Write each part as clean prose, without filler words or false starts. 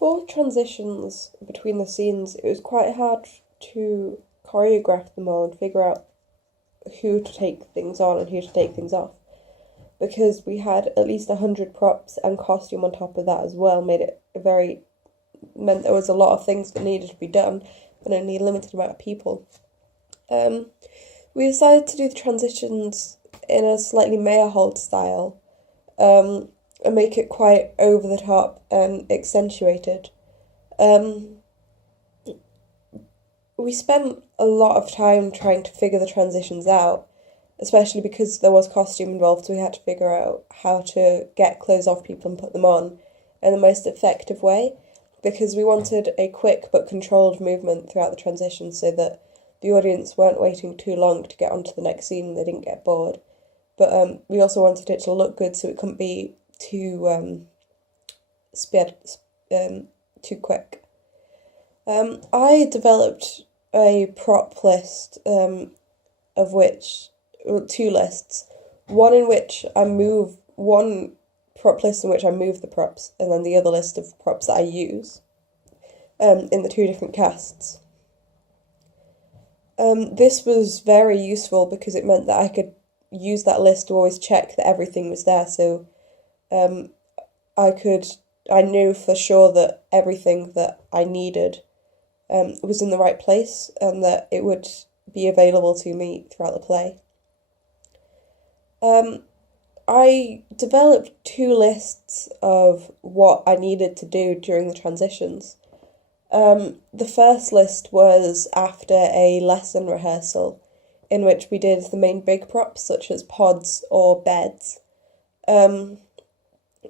For transitions between the scenes, it was quite hard to choreograph them all and figure out who to take things on and who to take things off. Because we had at least 100 props and costume on top of that as well, meant there was a lot of things that needed to be done, but only a limited amount of people. We decided to do the transitions in a slightly Meyerhold style, and make it quite over the top and accentuated. We spent a lot of time trying to figure the transitions out, especially because there was costume involved, so we had to figure out how to get clothes off people and put them on in the most effective way, because we wanted a quick but controlled movement throughout the transition so that the audience weren't waiting too long to get onto the next scene and they didn't get bored. But we also wanted it to look good, so it couldn't be too too quick. I developed a prop list, of which, well, two lists. One prop list in which I move the props, and then the other list of props that I use, in the two different casts. This was very useful because it meant that I could use that list to always check that everything was there, so I knew for sure that everything that I needed was in the right place and that it would be available to me throughout the play. I developed two lists of what I needed to do during the transitions. The first list was after a lesson rehearsal, in which we did the main big props, such as pods or beds.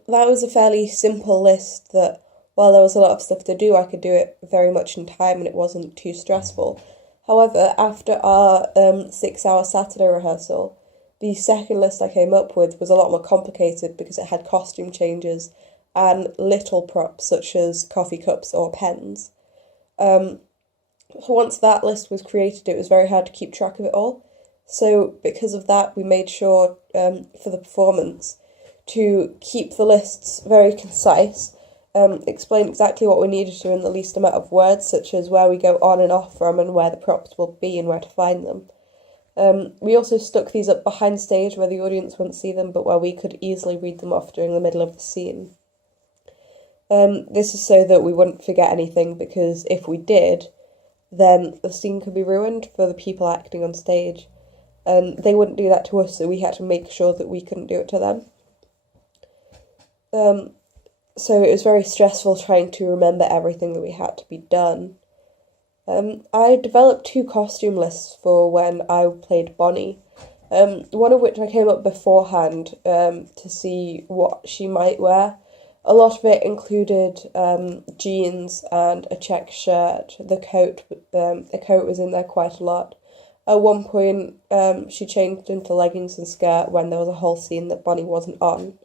That was a fairly simple list that, while there was a lot of stuff to do, I could do it very much in time and it wasn't too stressful. However, after our 6-hour Saturday rehearsal, the second list I came up with was a lot more complicated because it had costume changes and little props such as coffee cups or pens. Once that list was created, it was very hard to keep track of it all. So because of that, we made sure for the performance to keep the lists very concise, explain exactly what we needed to in the least amount of words, such as where we go on and off from and where the props will be and where to find them. We also stuck these up behind stage where the audience wouldn't see them, but where we could easily read them off during the middle of the scene. This is so that we wouldn't forget anything, because if we did, then the scene could be ruined for the people acting on stage. They wouldn't do that to us, so we had to make sure that we couldn't do it to them. So it was very stressful trying to remember everything that we had to be done. I developed two costume lists for when I played Bonnie, one of which I came up beforehand to see what she might wear. A lot of it included jeans and a check shirt. The coat was in there quite a lot. At one point, she changed into leggings and skirt when there was a whole scene that Bonnie wasn't on.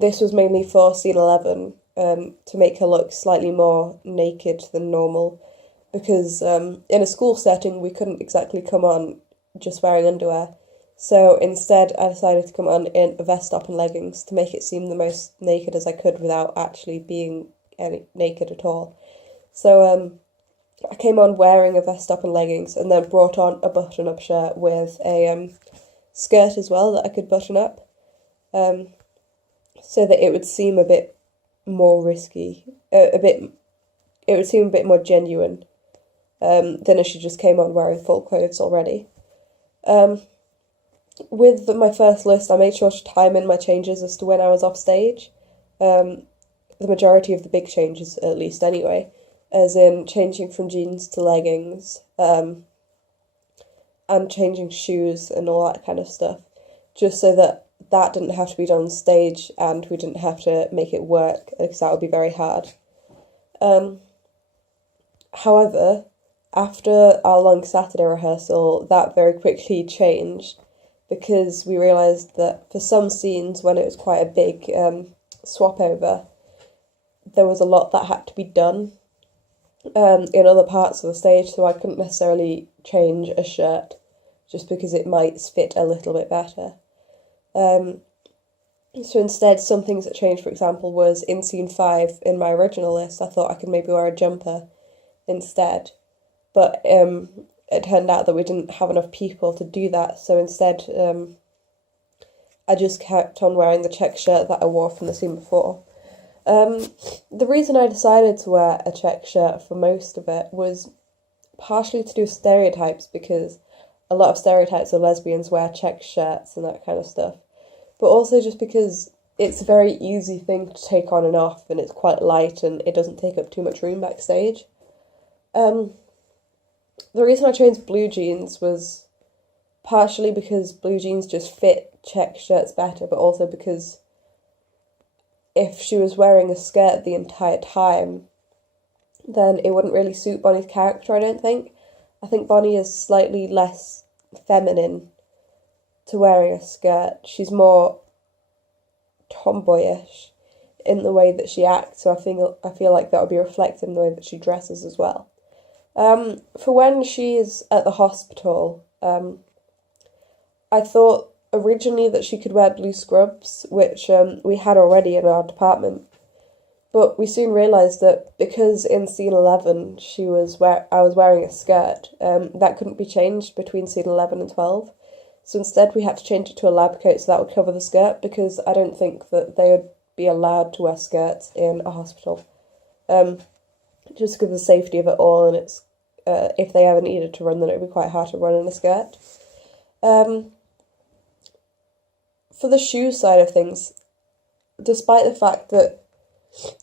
This was mainly for scene 11, to make her look slightly more naked than normal, because in a school setting we couldn't exactly come on just wearing underwear. So instead I decided to come on in a vest top and leggings to make it seem the most naked as I could without actually being naked at all. So I came on wearing a vest top and leggings, and then brought on a button-up shirt with a skirt as well that I could button up, so that it would seem a bit more risky, it would seem a bit more genuine than if she just came on wearing full clothes already. With my first list, I made sure to time in my changes as to when I was off stage. The majority of the big changes, at least anyway, as in changing from jeans to leggings, and changing shoes and all that kind of stuff, just so that didn't have to be done on stage and we didn't have to make it work, because that would be very hard. However, after our long Saturday rehearsal, that very quickly changed, because we realised that for some scenes, when it was quite a big swap over, there was a lot that had to be done in other parts of the stage, so I couldn't necessarily change a shirt just because it might fit a little bit better. So instead, some things that changed, for example, was in scene 5 in my original list, I thought I could maybe wear a jumper instead. But it turned out that we didn't have enough people to do that, so instead I just kept on wearing the check shirt that I wore from the scene before. The reason I decided to wear a check shirt for most of it was partially to do with stereotypes, because a lot of stereotypes of lesbians wear check shirts and that kind of stuff, but also just because it's a very easy thing to take on and off, and it's quite light and it doesn't take up too much room backstage. The reason I chose blue jeans was partially because blue jeans just fit check shirts better, but also because if she was wearing a skirt the entire time, then it wouldn't really suit Bonnie's character, I don't think. I think Bonnie is slightly less feminine to wearing a skirt. She's more tomboyish in the way that she acts, so I feel like that would be reflected in the way that she dresses as well. For when she's at the hospital, I thought originally that she could wear blue scrubs, which we had already in our department. But we soon realised that because in scene 11 I was wearing a skirt, that couldn't be changed between scene 11 and 12. So instead we had to change it to a lab coat so that would cover the skirt, because I don't think that they would be allowed to wear skirts in a hospital. Just because of the safety of it all, and it's if they ever needed to run, then it would be quite hard to run in a skirt. For the shoes side of things, despite the fact that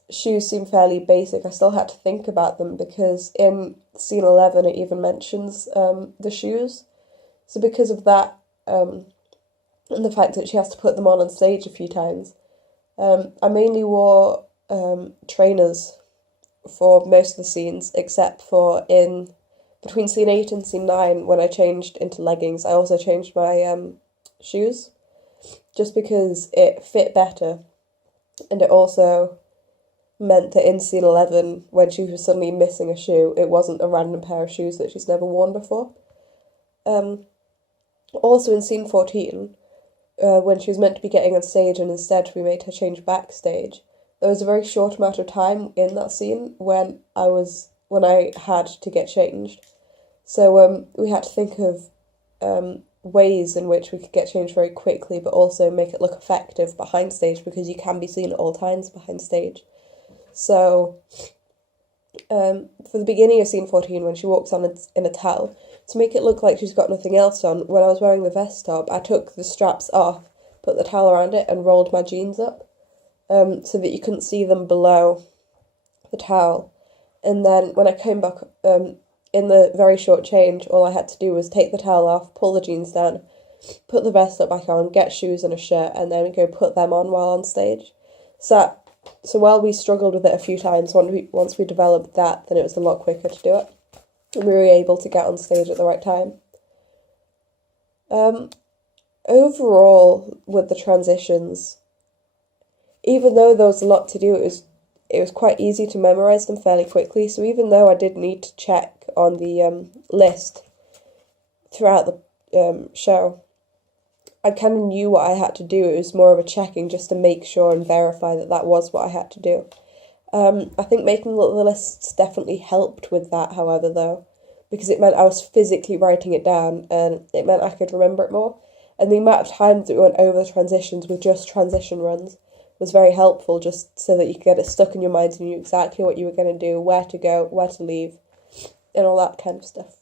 shoes seem fairly basic, I still had to think about them, because in scene 11 it even mentions the shoes. So because of that, and the fact that she has to put them on stage a few times, I mainly wore trainers for most of the scenes, except for in between scene 8 and scene 9 when I changed into leggings. I also changed my shoes, just because it fit better, and it also meant that in scene 11, when she was suddenly missing a shoe, it wasn't a random pair of shoes that she's never worn before. Also in scene 14, when she was meant to be getting on stage and instead we made her change backstage, there was a very short amount of time in that scene when I had to get changed. So we had to think of ways in which we could get changed very quickly, but also make it look effective behind stage, because you can be seen at all times behind stage. So for the beginning of scene 14, when she walks on in a towel, to make it look like she's got nothing else on, when I was wearing the vest top, I took the straps off, put the towel around it, and rolled my jeans up, so that you couldn't see them below the towel. And then when I came back in the very short change, all I had to do was take the towel off, pull the jeans down, put the vest up back on, get shoes and a shirt, and then go put them on while on stage. So while we struggled with it a few times, once we developed that, then it was a lot quicker to do it, and we were able to get on stage at the right time. Overall, with the transitions, even though there was a lot to do, it was quite easy to memorise them fairly quickly. So even though I did need to check on the list throughout the show, I kind of knew what I had to do. It was more of a checking just to make sure and verify that that was what I had to do. I think making the lists definitely helped with that, however, though, because it meant I was physically writing it down, and it meant I could remember it more. And the amount of times that we went over the transitions with just transition runs was very helpful, just so that you could get it stuck in your mind and you knew exactly what you were going to do, where to go, where to leave, and all that kind of stuff.